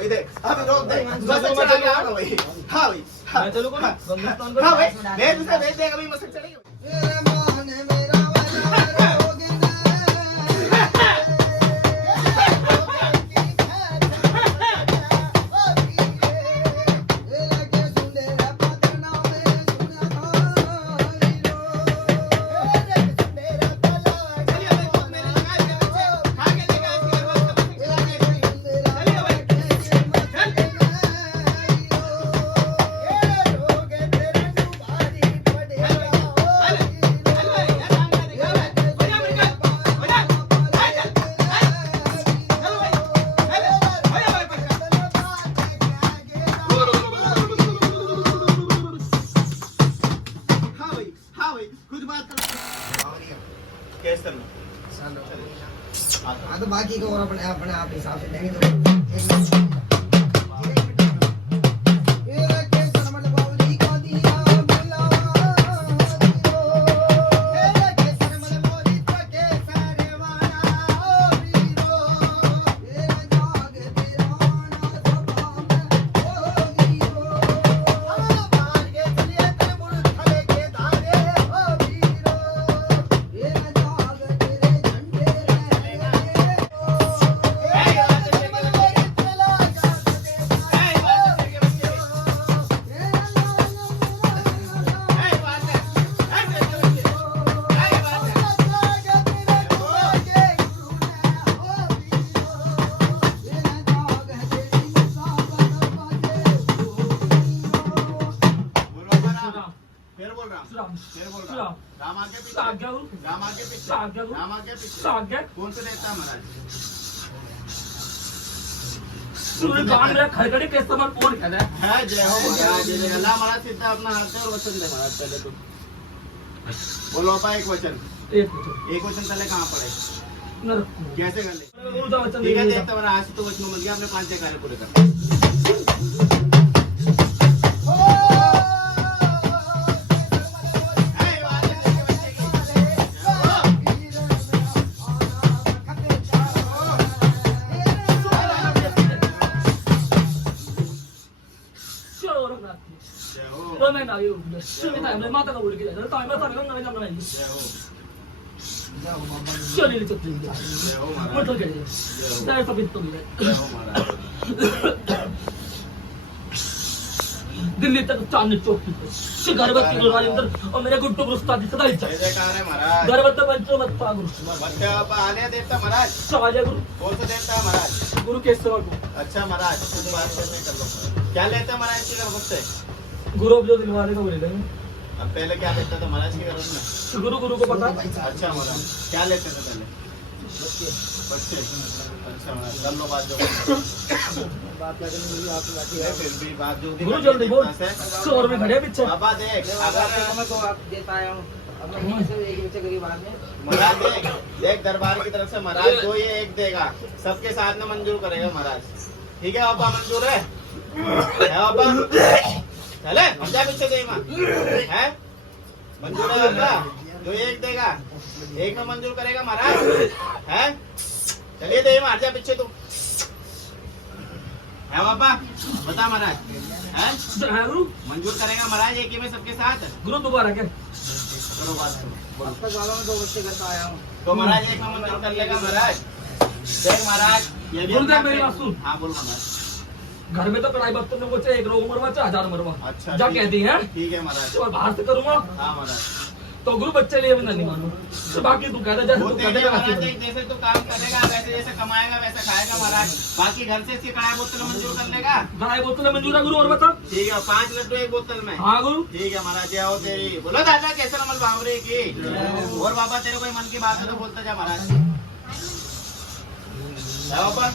भाई देख अभी रोक दे बस चला गया भाई। हाँ भाई मैं चलो को ना हाँ भाई मैं दूसरा भेज देगा अभी मस्त चलेगी। हाँ तो बाकी को और अपने अपने आप हिसाब से देंगे तो राम आगे पीछे कौन से देवता महाराज? सूर्य कान में खड़खड़ी के समान कौन कहता है? जय हो महाराज, जय अल्लाह महाराज सीधा अपना हाथ से और वचन दे महाराज। पहले तो बोलो अपा एक वचन पहले कहाँ पड़े कैसे कर ले? ठीक है देवता महाराज आज तो वचन मिल गया, अपने 5 कार्य पूरे कर। माता का बोल के जाता है माता का नाम नाम नहीं चल ले चल मतलब क्या है सारे सब तो मिले दिल्ली तक चांद चौकी से गर्भवती गुरुवार अंदर और मेरे गुड्डू गुरुस्ताद सदा इच्छा है महाराज। गर्भवती पंचो मत्ता गुरु बच्चे आप आले देवता महाराज साले गुरु कौन सा देवता है महाराज? गुरु के सेवा को। अच्छा महाराज कुछ बात करने कर लो। क्या लेते हैं महाराज की गर्भ से? गुरु जो दिलवाने का बोले अब पहले क्या लेते थे महाराज की गर्भ में? गुरु को पता। अच्छा महाराज क्या लेते थे पहले? बच्चे। अच्छा महाराज कर लो बात जो बात क्या करनी है आपकी बात है फिर भी बात जो गुरु जल्दी बोल शोर में खड़े पीछे बाबा देख अगर मैं तो आप देता आया हूँ अब मैं से एक बच्चे गरीब आदमी महाराज देख दरबार की तरफ से महाराज जो ये एक देगा सबके साथ में मंजूर करेगा महाराज। ठीक है बाबा मंजूर है बाबा? चले हम जा पीछे दे है मंजूर है बाबा? जो एक देगा एक में मंजूर करेगा महाराज है? चलिए दे मार जा पीछे तुम है बाबा? बता महाराज है गुरु मंजूर करेगा महाराज एक ही में सबके साथ? गुरु दोबारा क्या करो बात अब तक वालों में 2 बच्चे करता आया हूँ तो महाराज एक में मंजूर कर लेगा महाराज। देख महाराज ये भी बोल दे मेरी बात सुन। हाँ बोल महाराज। घर में तो पढ़ाई बच्चों ने बोलते 1 रोग मरवा चाहे 1000 मरवा अच्छा जा कहती है ठीक है महाराज। और बाहर से करूंगा हाँ महाराज तो गुरु बच्चे लिए नहीं मानो तो बाकी तू कहता जैसे तू कहता महाराज जैसे तू काम करेगा वैसे जैसे कमाएगा वैसे खाएगा महाराज। बाकी घर से इसकी कढ़ाई बोतल मंजूर कर लेगा? कढ़ाई बोतल मंजूर है गुरु और बता। ठीक है 5 लड्डू एक बोतल में? हाँ गुरु ठीक है महाराज आओ तेरी बोलो दादा कैसे रमल बावरे की और बाबा तेरे कोई मन की बात है तो बोलता जा महाराज। बाबा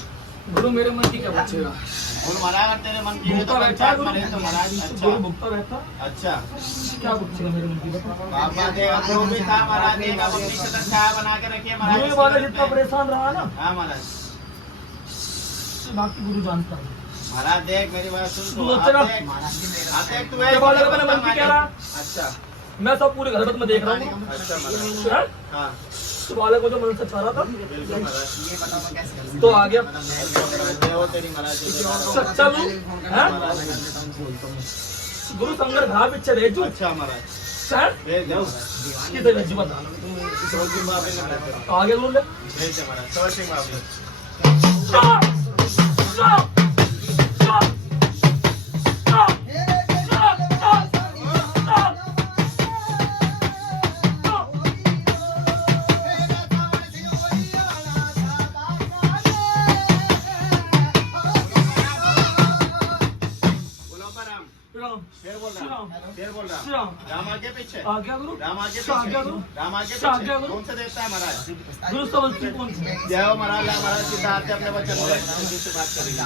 गुरु मेरे मन की क्या बचेगा और महाराज तेरे मन की तो बैठा गुरु तो महाराज अच्छा गुरु भुगता रहता अच्छा क्या बचेगा मेरे मन की बता। बाबा देगा जो भी था महाराज देगा अपनी शक्ल छाया बना के रखिए महाराज। गुरु वाले जितना परेशान रहा ना हाँ महाराज बाकी गुरु जानता है महाराज देख मेरी बात सुन तू अच्छा तू मन की कह रहा अच्छा मैं सब पूरे घर में देख रहा हूँ। अच्छा महाराज हाँ वाले को जो मन से चाह रहा था बिल्कुल महाराज। ये बताओ मैं कैसे कर तो आ गया। जय हो तेरी महाराज जय हो। सच्चा लू हैं? गुरु संगर घा पीछे भेजू अच्छा महाराज सर भेज जाओ। किसे भेजू बता सौर सिंह बाबू ने भेज दिया। आगे बोल ले भेज दे महाराज सौर सिंह बाबू। स्टॉप स्टॉप स्टॉप बोलो परम। राम फिर बोल श्री रहा राम फिर बोल श्री रहा राम राम आगे पीछे आ गया गुरु राम आगे आ गया पीछे गुरु राम आगे आ गया पीछे गुरु। कौन सा देवता है महाराज? गुरु समझती कौन सी जय हो महाराज महाराज सिद्धार्थ अपने वचन बोले से बात करेंगे।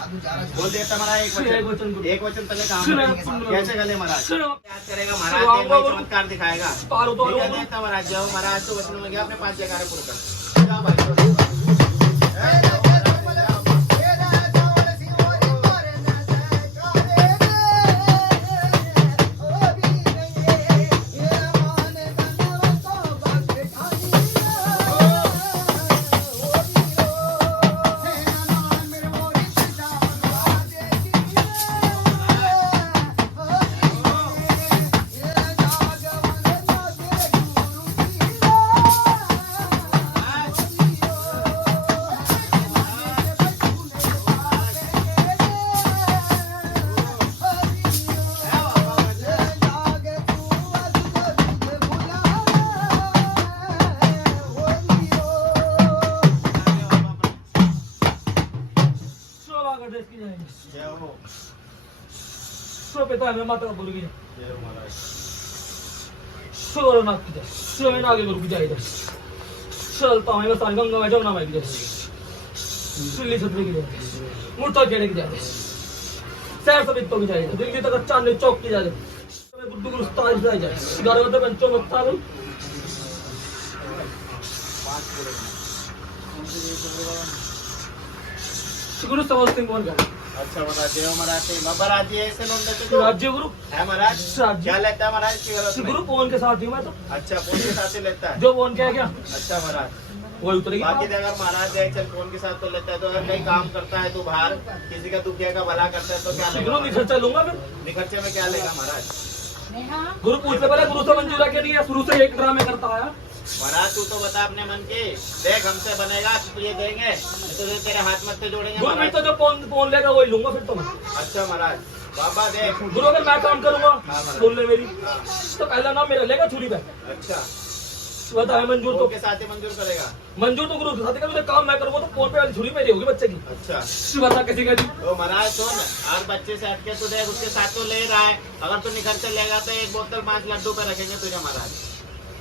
बोल देता महाराज एक श्री एक वचन वचन गुरु एक वचन पहले काम श्री करेंगे। राम कैसे गले महाराज श्री राम याद करेगा महाराज एक नई चमत्कार दिखाएगा। पारो तो ठीक है देखता महाराज जय हो महाराज तो वचन में गया अपने 5 जयकारे पूरे कर जाओ भाई तो। जय हो महाराज, जय हो। शोभा का ड्रेस की जाएंगे जय हो शो पिता है माता गुरु की जय हो महाराज शो नाथ की जय शो में आगे गुरु की जय इधर चलता हूँ बस गंगा में जमुना माई की जय दिल्ली छतरी की जय मुर्ता खेड़े की जय सैर सबित्तों की जय दिल्ली तक चांदनी चौक की जय गुड्डू गुरु उस्ताद की जय 11 बजे पंचों में उस्ताद गुरु समझ सिंह मोहन का अच्छा महाराज जय हो महाराज से बाबा राजी ऐसे लोग देते तो राज्य गुरु है महाराज राज्य क्या लेता है महाराज की गलत श्री में? गुरु पवन के साथ हूँ मैं तो अच्छा कौन के साथ ही लेता है जो पवन क्या है क्या अच्छा महाराज वही उतरेगी बाकी तो अगर महाराज है चल कौन के साथ तो लेता है तो अगर कहीं काम करता है तो बाहर किसी का दुखिया का भला करता है तो क्या श्री लेगा गुरु निखर चलूंगा फिर निखर्चे में क्या लेगा महाराज? गुरु पूछने पहले गुरु से मंजूरा के लिए शुरू से एक ड्रामे करता आया महाराज तू तो बता अपने मन की देख हमसे बनेगा तो तुझे देंगे तो तेरे हाथ मत से जोड़ेंगे गुरु मैं महाराज। तो जो फोन लेगा वही लूंगा फिर तो मैं अच्छा महाराज बाबा देख गुरु अगर मैं काम करूंगा बोलने मेरी हाँ, तो पहला नाम मेरा लेगा छुरी पे अच्छा बता है मंजूर तो तो के साथ ही मंजूर करेगा। मंजूर तो गुरु के साथ ही काम मैं करूंगा तो फोन पे वाली छुरी मेरी होगी बच्चे की अच्छा बता कैसी कहती तो महाराज सुन और बच्चे से हटके तू देख उसके साथ तो ले रहा है अगर तू निकल के लेगा तो एक बोतल 5 लड्डू पे रखेंगे तुझे महाराज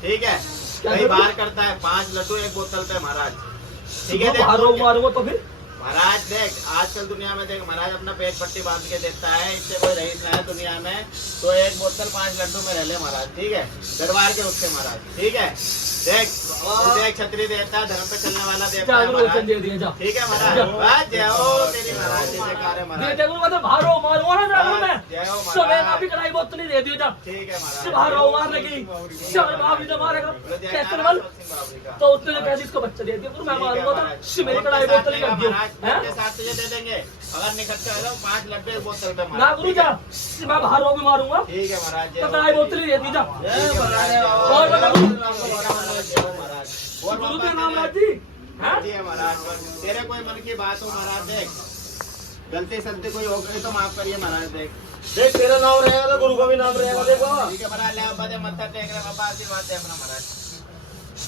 ठीक है क्या कई करूं? बार करता है 5 लड्डू एक बोतल पे महाराज ठीक है बाहर देख मारूंगा तो फिर महाराज देख आजकल दुनिया में देख महाराज अपना पेट पट्टी बांध के देता है इससे कोई रईस है दुनिया में तो एक बोतल 5 लड्डू में रह ले महाराज ठीक है दरबार के उसके महाराज ठीक है देख तुझे एक छतरी देता है धर्म पे चलने वाला देवता जा है गुरु वचन महाराज दे दिया जा ठीक है महाराज वाह जय हो तेरी महाराज जय जयकार है दे महाराज दे गुरु मतलब बाहर मारूंगा ना जा मैं जय हो महाराज। समय ना भी कढ़ाई बोतल ही दे दिया जा ठीक है महाराज बाहर मार लगी शहर बाबी तो मारेगा बोलो जय कैसे महाराज बल सिंह बाबरी का। तो उसने जो कह दी इसको बच्चा दे दिया गुरु मैं ठीक है मारूंगा महाराज। तो मेरी कढ़ाई उनके बोतल ही साथ कर दियो महाराज, हैं? उनके साथ तुझे दे देंगे अगर निकट है तो 5 लड्डू एक बोतल पे ना महाराज, गुरु ठीक है? जा मैं बाहर भी मारूंगा ठीक है महाराज जय तो हो। कढ़ाई बोतल ही दे दी जा जय महाराज और बता गुरु। जय हो महाराज और गुरु बाबा के नाम तेरे- राजी हैं? जी है महाराज तेरे कोई मन की बात हो महाराज देख गलती सलती कोई हो गई तो माफ करिए महाराज देख देख तेरा नाम रहेगा तो गुरु का भी नाम रहेगा देखो ठीक है महाराज ले बाबा दे मत्था टेक रहे बाबा आशीर्वाद दे अपना महाराज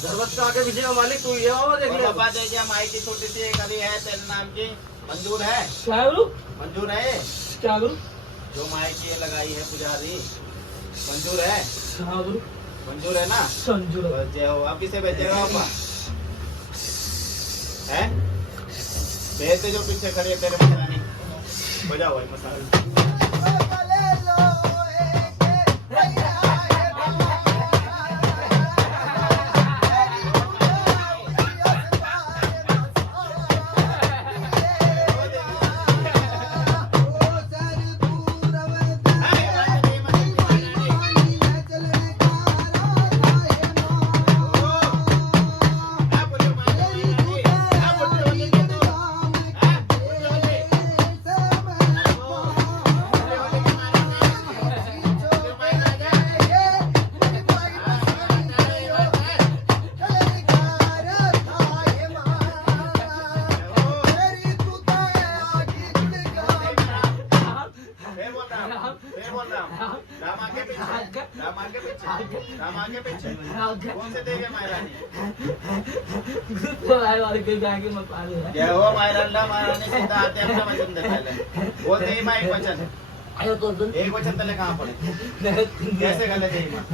धर्मत का आगे पीछे का मालिक तू ही है बाबा देख और ले बाबा देखिए माई की छोटी सी एक गली है तेरे नाम की मंजूर है क्या है गुरु मंजूर है क्या गुरु जो माई की ये लगाई है पुजारी मंजूर है हाँ गुरु मंजूर है ना संजू बस जय हो अब इसे बेचेगा बाबा है बेचते जो पीछे खड़ी है तेरे मसानी बजाओ भाई मसाला राम आगे पीछे, राम आगे पीछे, राम आगे पीछे। कौन से देंगे महारानी? जय हो महारानी, महारानी सीधा आते अपना वचन दे पहले। बोल दे माँ एक वचन, एक वचन तले कहाँ पड़े? कैसे गलत है माँ?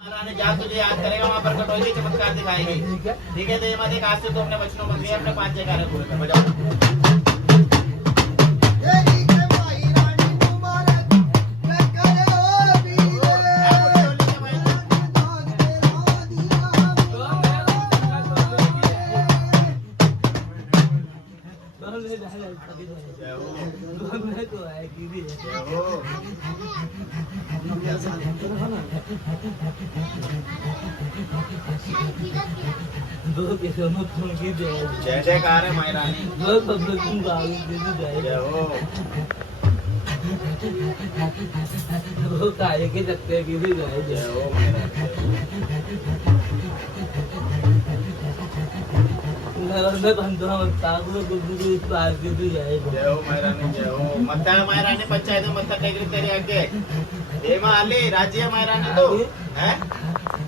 महारानी जहाँ तुझे याद करेगा वहाँ पर कटोरी चमत्कार दिखाएगी। ठीक है, तो माँ देख आज से तो अपने वचनों बन गए, अपने 5 जयकारे पूरे कर बजाओ। जय जयकार है महारानी। जय हो कार्य के चक्कर की भी जय जय हो महारानी। जय हो महारानी, जय हो। मत्ता महारानी पंचायत मत्ता टेकरी तेरे आगे हेमा आली राज्य है महारानी तो है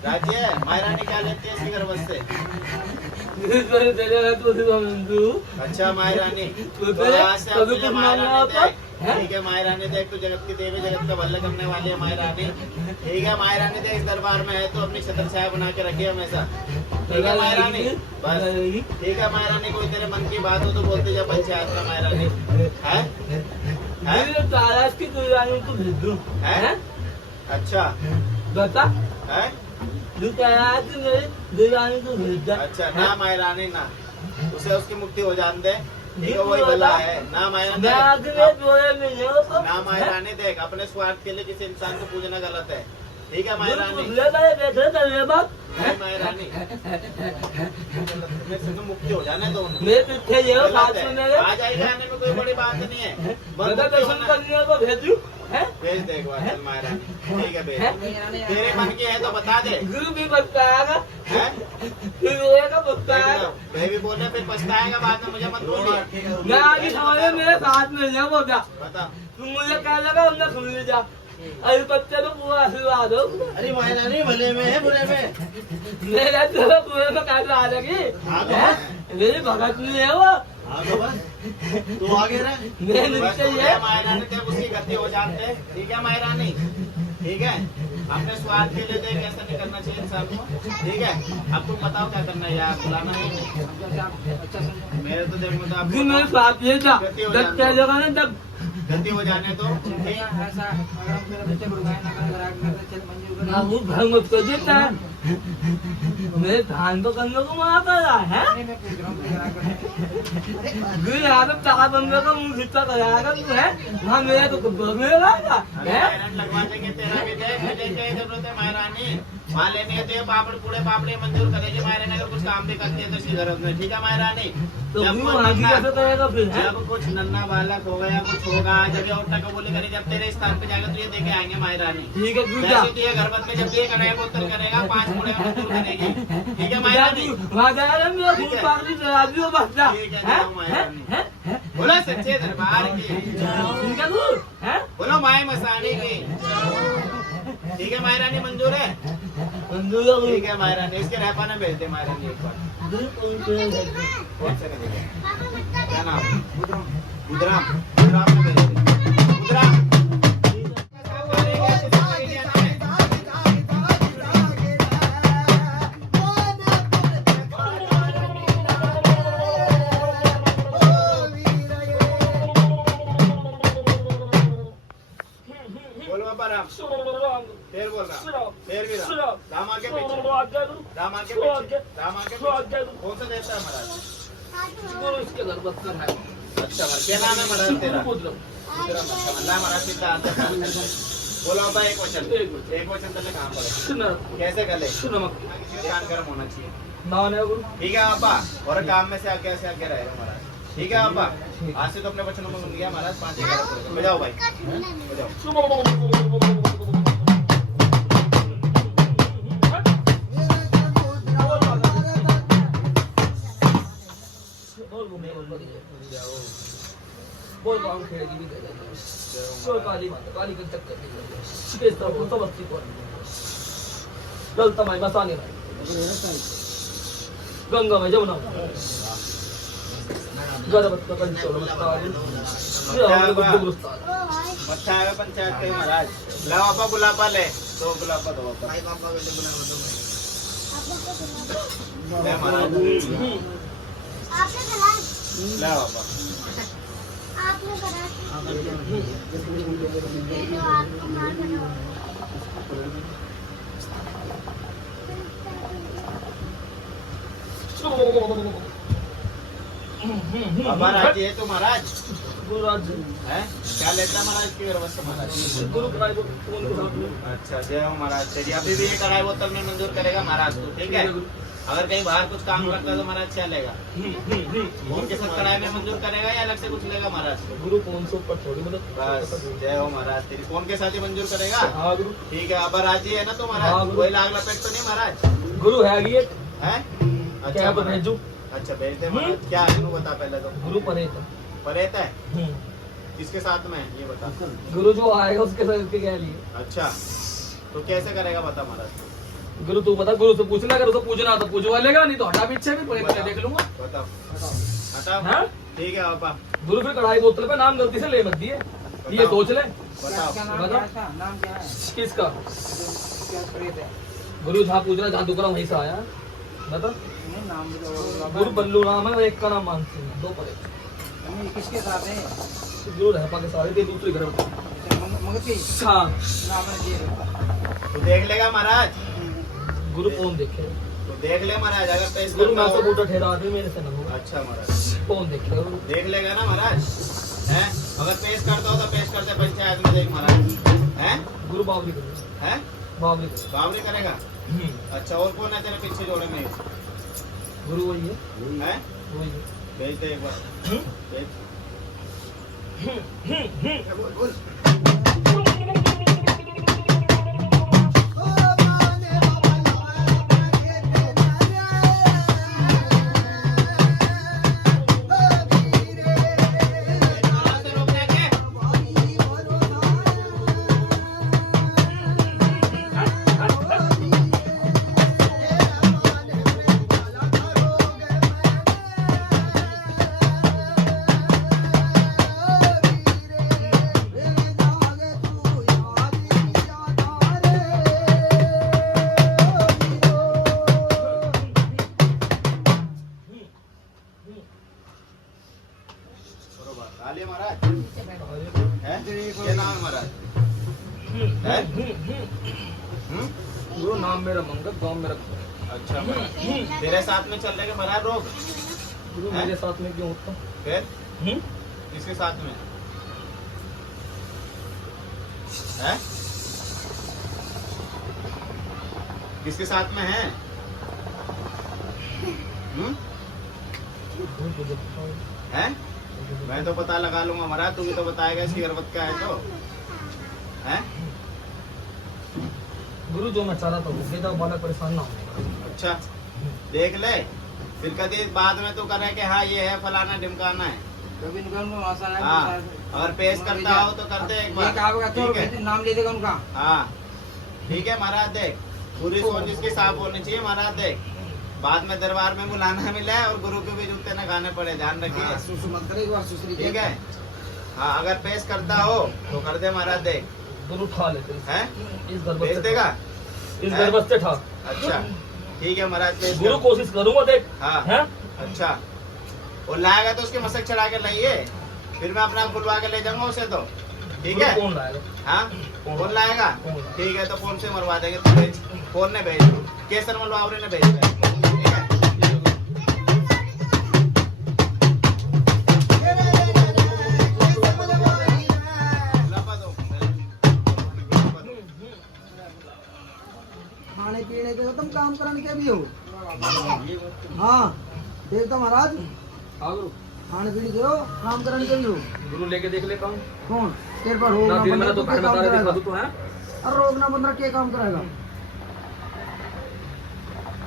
राज्य है महारानी। क्या लेती है इसकी गर्भ से? अच्छा महारानी, तो आज से अब तुझे महारानी देख। ठीक है महारानी देख, तू जगत की देवी, जगत का भला करने वाली है महारानी। ठीक है महारानी देख, दरबार में है तो अपनी छत्र छाया बना के रखिए हमेशा। ठीक है महारानी, बस ठीक है महारानी। कोई तेरे मन की बात हो तो बोलते जा पंचायत में महारानी। है अच्छा बता है अच्छा ना महारानी ना, उसे उसकी मुक्ति हो जान दे। ठीक है, वही भला है ना महारानी। ना महारानी देख, अपने स्वार्थ के लिए किसी इंसान को पूजना गलत है। ठीक है महारानी, महारानी मुक्ति हो जाने दो। आ जाएगा, आने में कोई बड़ी बात नहीं है। भेज दे एक बार चल महारानी। ठीक है भेज, तेरे मन की है तो बता दे। गुरु भी बताएगा, बेबी बोलने फिर पछताएगा बाद में, मुझे मत बोलिए। मैं आगे समझ मेरे साथ में नहीं बोला, बता तुम मुझे कह लगा हमने सुन लीजिए। अरे बच्चे तो पूरा आशीर्वाद हो। अरे महारानी भले में है बुरे में? मेरा तो पूरे में कैसे आ जाएगी? मेरी भगत नहीं है वो। तू आगे रह। महारानी देख उसकी गति हो जाते हैं। ठीक है महारानी, ठीक है। अपने स्वार्थ के लिए देख ऐसा नहीं करना चाहिए इंसान को। ठीक है, अब तुम बताओ क्या करना है यार, बुलाना है मेरे तो देख मतलब मेरे साथ ये था जब गलती हो जाने तो मत कर देता है। मेरे धान तो करने को मना कर रहा है। चार बंदे का मुंह खिंचा कराएगा तू है वहाँ, मेरा तो लगेगा लगवा देंगे तेरा भी। देख मुझे क्या जरूरत है महारानी, वहाँ लेने है तो पापड़ पूरे पापड़े मंजूर करेगी महारानी। अगर कुछ काम भी करती है तो इसकी जरूरत नहीं। ठीक है महारानी, तो कैसे करेगा फिर? जब कुछ नन्ना बालक होगा या कुछ होगा, जब और टका बोले करे, जब तेरे स्थान पे जाएगा तो ये देखे आएंगे महारानी। ठीक है, जैसे घरबत में जब ये करेगा उत्तर करेगा 5 मुड़े मंजूर करेगी। ठीक है महारानी, वहाँ जाएगा मेरा फूल पागली शराबी हो बच्चा। ठीक है जाओ महारानी, बोलो सच्चे दरबार की। ठीक है तू है, बोलो माए मसानी की। ठीक है महारानी, मंजूर है? मंजूर। ठीक है महारानी, इसके रहपाना भेज दे महारानी एक बार। कौन से नहीं देगा? क्या नाम? बुधराम। बुधराम में भेज दे। बुधराम बोलो बाबा राम। फिर बोल रहा, फिर भी राम। राम आगे पीछे, राम आगे पीछे, राम आगे पीछे। कौन सा देवता है महाराज? इसके घर बच्चा है। अच्छा क्या नाम है महाराज तेरा? अल्लाह महाराज सीधा आंसर। बोलो बाबा एक वचन, एक वचन तले कहाँ पड़े? कैसे गले? कान गर्म होना चाहिए। ठीक है बाबा, और काम में से आगे रहेगा महाराज। ठीक है बाबा, आज से तो अपने वचनों में बन गया महाराज। 5 11 बजाओ भाई, बजाओ। बोल काम खेलेगी भी दे देगा तो काली माता काली का चक्कर नहीं करेगा शिकेस्ता वो तो बस्ती को गलता माई मसाने भाई गंगा में जमुना गरबत का कंचोल मस्तान ये हमारे बुद्धू गुस्तान मच्छा है पंचायत के महाराज। लाओ आपा गुलाबा ले, दो गुलाबा दो आपा। भाई पापा को बुला दो ले महाराज, आपने करा लाओ आपा। आपने करा ये तो आपको मार बना बाबा राजी है तो महाराज गुरु राज है क्या लेता महाराज की व्यवस्था महाराज। गुरु कराई को कौन के साथ में अच्छा जय हो महाराज। चलिए अभी भी ये कढ़ाई बोतल में मंजूर करेगा महाराज तो ठीक है। अगर कहीं बाहर कुछ काम करता है तो महाराज क्या लेगा? उनके साथ कढ़ाई में मंजूर करेगा या अलग से कुछ लेगा महाराज? गुरु कौन से ऊपर थोड़ी मतलब बस जय हो महाराज। तेरी फोन के साथ ही मंजूर करेगा? हाँ गुरु ठीक है। अब राजी है ना तो हाँ, महाराज? गुरु। कोई लाग लपेट तो नहीं महाराज? गुरु है ये है क्या अच्छा तो महाराज। भेजू अच्छा भेज दे महाराज। क्या है बता पहले तो। गुरु परेत परेत है किसके साथ में है ये बता। गुरु जो आएगा उसके साथ उसके क्या लिए अच्छा तो कैसे करेगा बता महाराज। गुरु तू बता गुरु से पूछना अगर उसे पूछना तो पूछवा लेगा नहीं तो हटा पीछे भी परेत बताओ। देख लूंगा बताओ बताओ। हाँ? ठीक है पापा गुरु फिर कढ़ाई बोतल पे नाम गलती से ले मत दिए ये सोच ले बताओ। नाम बता। क्या था? नाम क्या है? किसका क्या प्रेत है? गुरु जहाँ पूछ रहा जहाँ दुकड़ा वहीं से आया बता नहीं नाम भी तो गुरु बल्लू राम है और एक का नाम मान सिंह है, दो परेत नहीं किसके साथ है? गुरु रहपा के सारे दूसरी घर मंगती हाँ नाम है जी। तो देख लेगा महाराज। गुरु कौन देखे तो देख ले महाराज अगर पेश गुरु करता मैं तो हो। बूटा ठहरा दे मेरे से ना होगा अच्छा महाराज कौन देखे देख लेगा ना महाराज हैं। अगर पेश करता हो तो पेश करते पंचायत में देख महाराज हैं। गुरु बावरी करेगा हैं बावरी करेगा बावरी करेगा। अच्छा और कौन है तेरे पीछे जोड़े में? गुरु वही है हैं वही है भेज दे एक बार भेज। बोल बोल कहाँ से रोक लेंगे? बरोबर आलिए महाराज हैं। क्या नाम है महाराज? हैं? गुरु नाम मेरा मंगत गांव मेरा अच्छा महाराज तेरे साथ में चल रहे महाराज रोग गुरु मेरे साथ में क्यों होता फिर किसके साथ में है? किसके साथ में है? हैं? मैं तो पता लगा लूंगा महाराज। तू भी तो बताएगा इसकी गर्भत क्या है तो हैं? गुरु जो मैं चाह रहा था वो बेटा बालक परेशान ना होने अच्छा देख ले फिर कभी बाद में तू करे कि हाँ ये है फलाना ढिमकाना है। कभी निकल में आसान है हाँ अगर पेश करता हो तो कर दे एक बार। ये कहा होगा तो ठीक है नाम ले देगा उनका। हाँ ठीक है महाराज देख पूरी सोच इसकी साफ होनी चाहिए महाराज। देख बाद में दरबार में बुलाना मिले और गुरु के भी जूते न खाने पड़े ध्यान हाँ, रखिए। सुसु मत करे एक बार सुसरी ठीक है हाँ अगर पेश करता हो तो कर दे महाराज। देख गुरु उठा लेते हैं इस भेज गर्भत देगा। इस गर्भत से ठा अच्छा ठीक है महाराज पेश गुरु कर। कोशिश करूंगा देख हाँ हैं अच्छा और लाएगा तो उसके मशक चढ़ा के लाइए फिर मैं अपना बुलवा के ले जाऊंगा उसे तो ठीक गुरु है। कौन लाएगा हाँ फोन लाएगा कौन लाएगा? ठीक है तो फोन से मरवा देंगे। तो भेज फोन ने भेज केसर मलवावरी ने भेज दिया। ठीक है गुलाबा दो। गुलाबा दो। खाने पीने के तुम काम कराने के भी हो। हाँ देवता महाराज हाँ गुरु खाने पीने के हो काम कराने के भी हो। गुरु लेके देख ले काम कौन तेरे पर हो ना ना दिन बंदा में तो तो घर में काम तारे दिखा कराएगा। दूं तो है अरे रोग ना बंदा क्या काम कराएगा?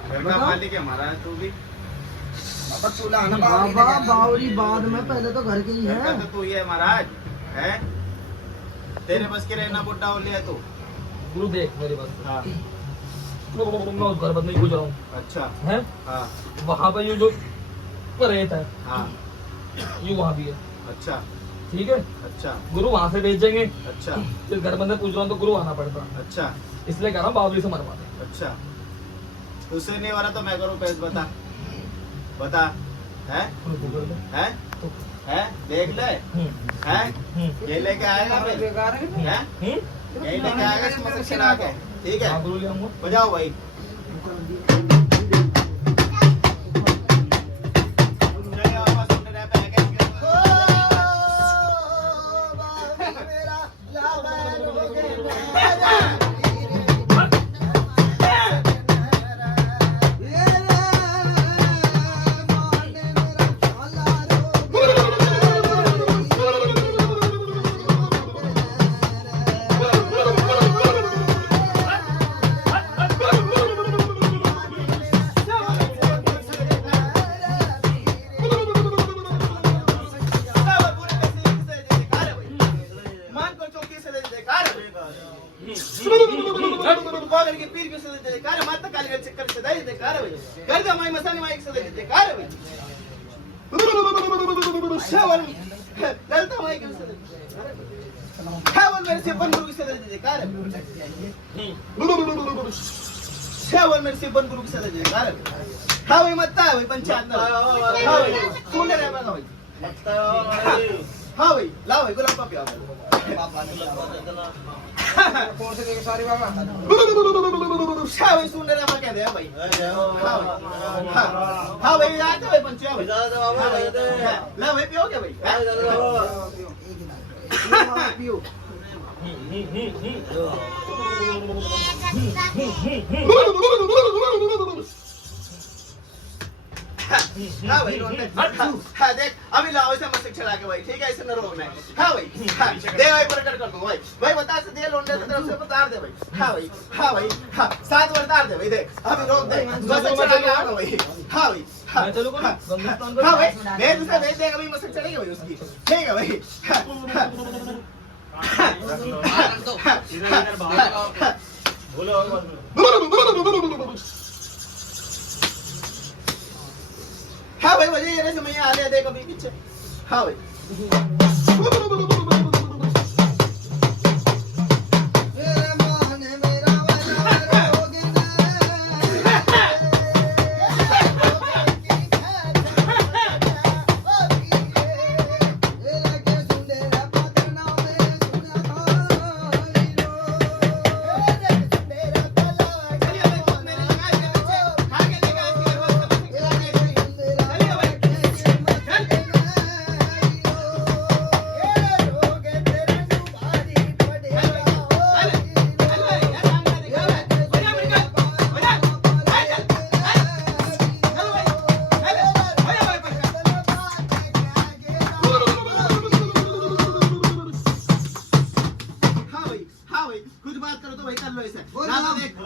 घर का मालिक है महाराज तू भी बाबा चूल्हा आना बाबा बावरी बाद में पहले तो घर के ही घर का है तो तू ही है महाराज है तेरे बस के रहना बुड्ढा हो लिया तू गुरु देख मेरी बात हाँ मैं उस घर बंद नहीं गुजरा हूँ अच्छा है हाँ वहाँ पे ये जो प्रेत है हाँ ये वहाँ भी है अच्छा ठीक है अच्छा गुरु वहाँ से भेजेंगे अच्छा फिर घर बंद पूछ रहा हूँ तो गुरु आना पड़ता अच्छा इसलिए कह रहा हूँ बाबरी से मरवा दे अच्छा तुझसे नहीं हो रहा तो मैं करूँ पैस बता बता है है देख ले है ये लेके आएगा फिर है यही लेके आएगा इसमें से चला के ठीक है गुरु ले आऊंगा बजाओ भाई हाँ भाई मत है भाई पंचायत हाँ भाई सुन ले रहा भाई हाँ भाई लाओ भाई गुलाब का पिया कौन से देखे सारी बाबा हाँ भाई सुन ले रहा क्या दे भाई हाँ भाई आते भाई पंचायत भाई ला भाई पियोगे भाई पियो हाँ भाई हाँ देख अभी लाओ इसे मस्तिष्क चला के भाई ठीक है इसे न रोकना है हाँ भाई हाँ दे भाई प्रकट कर दो भाई भाई बता से दे लोंडे की तरफ से बता दे भाई हाँ भाई हाँ 7 बार तार दे भाई देख अभी रोक दे मस्तिष्क चला के आ भाई हाँ भाई मैं चलो हाँ भाई भेज उसे भेज देगा भाई मस्तिष्क चलेगी भाई उसकी ठीक है भाई हाँ भाई वजह ये समय आ रहे देख अभी पीछे हाँ भाई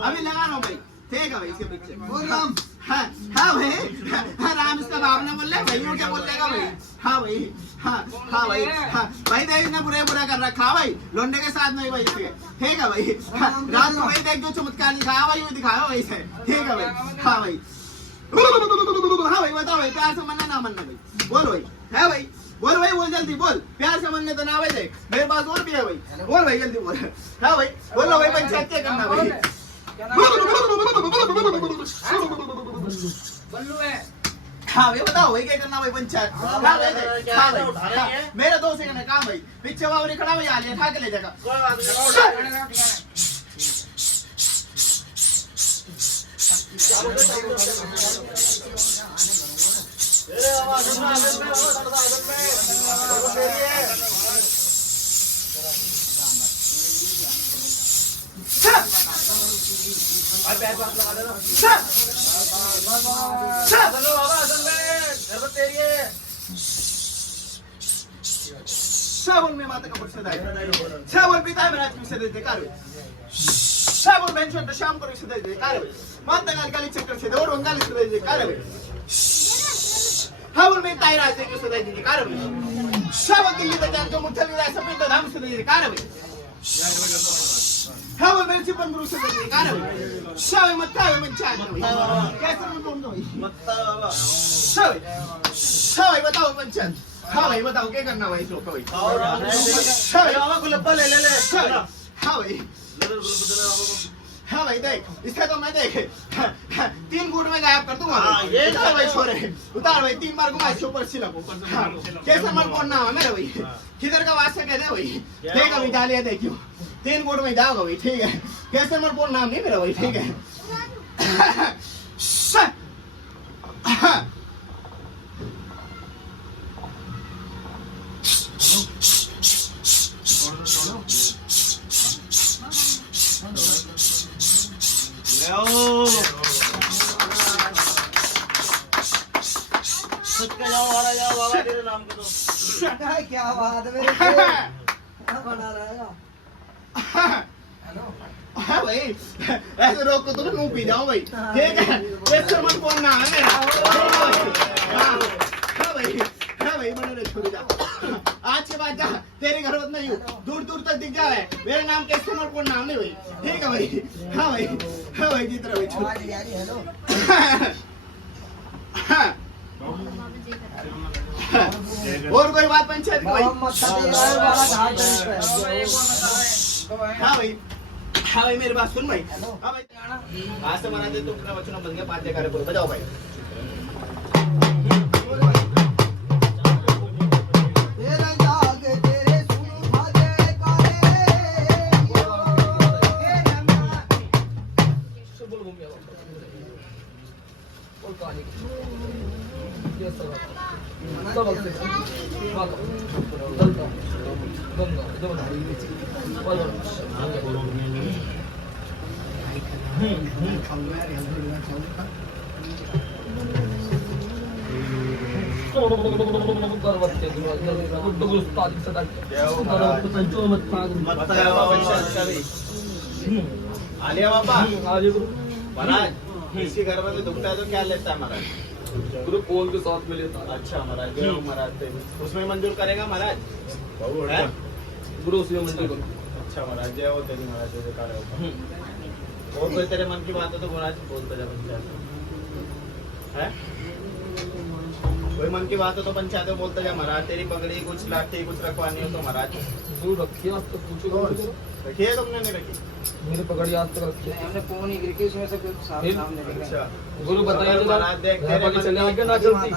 अभी लगा रहा हूँ भाई ठीक है भाई इसके पीछे राम हाँ भाई राम इसका बाप ने बोल रहे भाई क्या बोल देगा भाई हाँ भाई हाँ भाई भाई देख ने बुरा कर रखा भाई लोंडे के साथ नहीं भाई इसके ठीक है भाई रात को भाई देख जो चमत्कार दिखाया भाई वो दिखाया भाई से ठीक है भाई हाँ भाई बताओ भाई प्यार से मनना ना मनना भाई बोल भाई है भाई बोल जल्दी बोल प्यार से मनने तो ना भाई देख मेरे पास और भी है भाई बोल भाई जल्दी बोल हाँ भाई बोलो भाई पंचायत क्या करना भाई बल्लू है हाँ भाई बताओ भाई क्या करना भाई पंचायत हाँ भाई मेरा 2 सेकंड है काम भाई पीछे बाबरी खड़ा भाई आ लिया ठा के ले जाएगा श्रावण में माता का परिषद आहे श्रावण पिता में रात से देते कार श्रावण बेंचवर शाम को से देते कार माता गाल गाली चक्कर से और गाली से देते कार हा बोल मी ताई राहते की सुद्धा दिली कार होईल शाव दिल्ली तर त्यांचं मुठ्ठल जाय सपित धाम सुद्धा दिली कार होईल हा बोल मेरे पण गुरु सुद्धा दिली कार होईल शाव मत काय मन चाह कैसे मन बोल दो मत बाबा शाव बताओ पंचायत हाँ भाई बताओ क्या करना भाई लोग भाई बाबा गुलब्बा ले हाँ भाई हाँ भाई देख इसका तो मैं देख 3 गुट में गायब कर दूंगा ये उतार भाई छोरे उतार भाई 3 बार घुमा इसके ऊपर सिला कैसे मन कौन ना है मेरा भाई किधर का वास्ता कहते भाई ठीक है डाल लिया देखियो 3 गुट में जाओगे भाई ठीक है कैसे मन कौन नाम नहीं मेरा भाई ठीक है क्या बात है मेरे क्या बना रहा है हाँ भाई ऐसे रोक को तो मुंह पी जाओ भाई ठीक है कैसे मन कौन ना है मेरा हाँ भाई मैंने छोड़ जा आज के बाद जा तेरे घर मत नहीं हूँ दूर दूर तक दिख जाए मेरा नाम कैसे मन कौन नाम नहीं भाई ठीक है भाई हाँ भाई जीत रहा भाई छोड़ और कोई बात पंचायत की भाई हाँ भाई मेरी बात सुन भाई हाँ भाई आज से मना दे तुम अपना वचन बन गया 5 जगह पर बजाओ भाई आलिया बाबा महाराज इसके घर में दुखता है तो क्या लेता है महाराज गुरु पोल के साथ में लेता है। अच्छा महाराज महाराज उसमें मंजूर करेगा महाराज गुरु उसमें मंजूर करो। अच्छा महाराज जय हो तेरी महाराज जय जयकार हो और कोई तेरे मन की बात है तो महाराज बोलते जा पंचायत है कोई मन की बात है तो पंचायत में बोलते जा महाराज तेरी पगड़ी कुछ लाठी कुछ रखवानी हो तो महाराज दूर रखिए आज तक पूछो रखिए तुमने नहीं रखी मेरी पकड़ी आज तक रखी है हमने फोन ही गिरके उसमें सब सामने अच्छा गुरु बताइए तो महाराज देख तेरे मन चले आगे ना चलती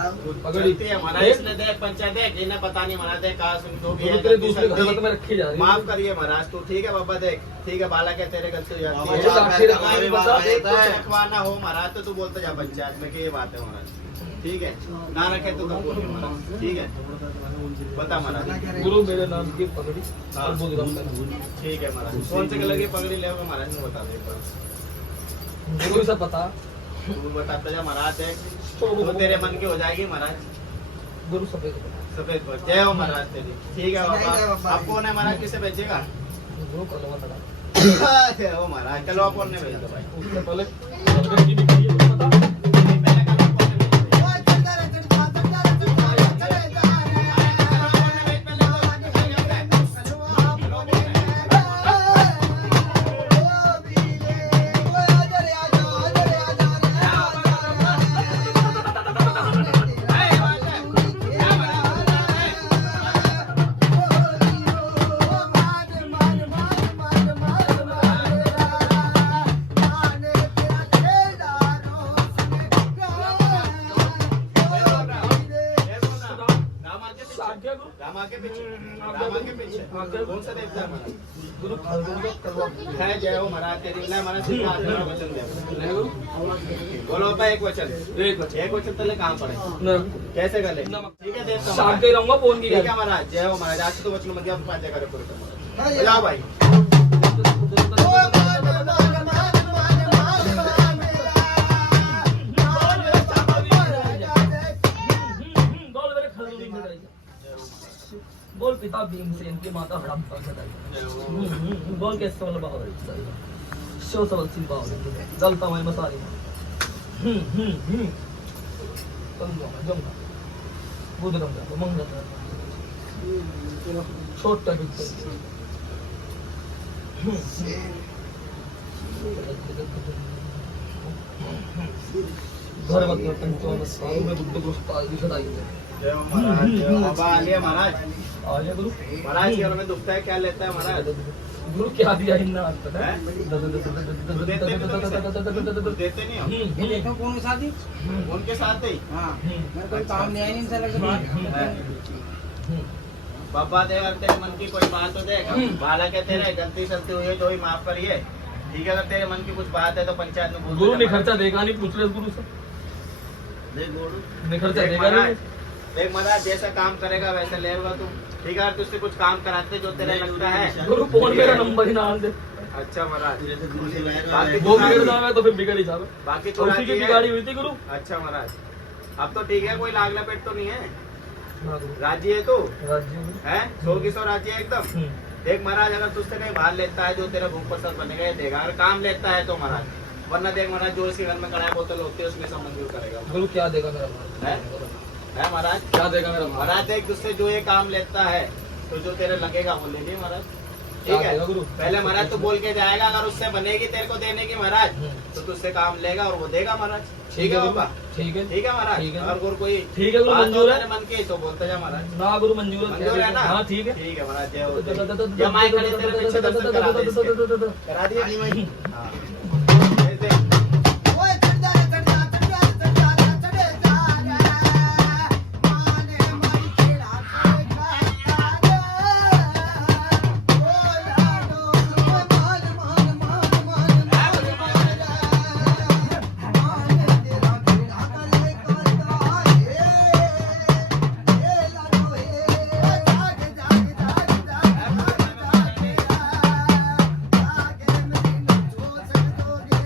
पगड़ी है महाराज इसने देख पंचायत देख इन्हें पता नहीं महाराज देख कहा सुन जो भी गुरु है तेरे दूसरे घर में रखी जा रही है। माफ करिए महाराज तू ठीक है बाबा देख ठीक है बालक है तेरे गलती हो जाती है बाबा, आखिर हमारी बता बात दे, कुछ रखवाना हो महाराज तो तू बोलते जा पंचायत में कि ये बात है महाराज ठीक है ना रखे तो बोल महाराज ठीक है बता महाराज गुरु मेरे नाम की पगड़ी हाँ। और बुद्ध राम का ठीक है महाराज कौन से कलर की पगड़ी ले महाराज ने बता दे गुरु से पता तू बताता जा महाराज देख तो तेरे मन की हो जाएगी महाराज गुरु सफेद सफेद पर जय हो महाराज तेरी ठीक है बाबा आप कौन है महाराज किसे भेजेगा गुरु कलवा लगा जय हो महाराज चलो आप कौन ने भेज दो भाई उससे पहले पगड़ी निकली है तो पता रामा के पीछे कौन सा देवता है महाराज गुरु कलवा है जय हो महाराज तेरी ना महाराज सिर्फ हाथ में वचन दे बोलो पापा एक वचन तले कहाँ पड़े कैसे कर ले ठीक है देवता शाम के रहूंगा फोन की ठीक है महाराज जय हो महाराज आज तो वचन मत 5 जगह पूरे जाओ भाई बोल पिता भीमसेन के माता हड़प्पा सदाई बोल के सवल बावल शो सवल सी बावल जलता मैं मसारी जंगा बुधराम जातो मंगळ छोटा पिक्चर घर बघतो 55 साल में बुद्ध गोष्ट दिसत आहे जय हो महाराज, जय हो। बाबा आलिए महाराज। आलिया गुरु महाराज के में दुखता है, क्या लेता है महाराज? गुरु क्या दिया इन्ना आज तक हैं? देते नहीं हो? ये देखो कौन शादी उनके साथ ही हाँ मेरे कोई काम नहीं है नहीं सर लगे बात बाबा दे, अगर तेरे मन की कोई बात हो देख, बाला कहते रहे गलती सलती हुई है जो ही माफ करिए, ठीक है? अगर तेरे मन की कुछ बात है तो पंचायत में बोल गुरु देना ने खर्चा देगा नहीं, पूछ ले गुरु से देख गुरु, ने खर्चा देख देगा महाराज, नहीं। देख महाराज जैसा काम करेगा वैसे लेगा तू, ठीक है? अगर तुझसे कुछ काम कराते जो तेरे लगता है, गुरु फोन मेरा नंबर ही ना दे, अच्छा महाराज, बाकी वो तू बिगड़ राजी- जावे तो फिर बिगड़ ही जावे। बाकी तू उसी राजी की है? बिगाड़ी हुई थी गुरु। अच्छा महाराज, अब तो ठीक है, कोई लाग लपेट तो नहीं है, हाँ गुरु। राजी है तू? राज्य में। है 100 की 100 राजी है एकदम। हम्म। देख महाराज, अगर तुझसे कहीं बाहर लेता है जो तेरा भूख पसंद बनेगा ये देगा, अगर काम लेता है तो महाराज, वरना देख महाराज जो इसके घर में कड़ाई बोतल होती है उसमें सब मंजूर करेगा। गुरु क्या देगा मेरा है? है महाराज? क्या देगा मेरा महाराज देख, तुझसे जो ये काम लेता है तो जो तेरे लगेगा वो ले लिए महाराज, ठीक क्या है? देगा गुरु? पहले महाराज तो बोल के जाएगा, अगर उससे बनेगी तेरे को देने की महाराज तो तुझसे काम लेगा और वो देगा महाराज, ठीक है बाबा? ठीक है ठीक है महाराज। ठीक है। और गुरु कोई ठीक है गुरु, बात हो मंजूर है। तेरे मन की तो बोलते जा महाराज। ना गुरु मंजूर मंजूर है ना? हाँ ठीक है। ठीक है महाराज, जय हो जय। ये माइक खड़े तेरे पीछे दर्शन करा दे इसके। करा दिए नहीं भाई? हाँ। ऐसे। ओए चढ़ जा चढ़ जा चढ़ जा चढ़ जा चढ़े जा माने माई खेड़ा खेड़ा ओ लाडो मान मान मान मान मान तेरा खेड़ा कले करता ए लाडो जाग जाग जाग जाग आगे मेरी जो सकदोगे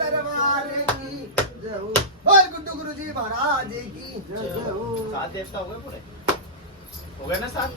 दरबार की जय हो और गुड्डू गुरु जी महाराज की जय हो। 7 देवता हो गए पूरे? हो गए ना 7?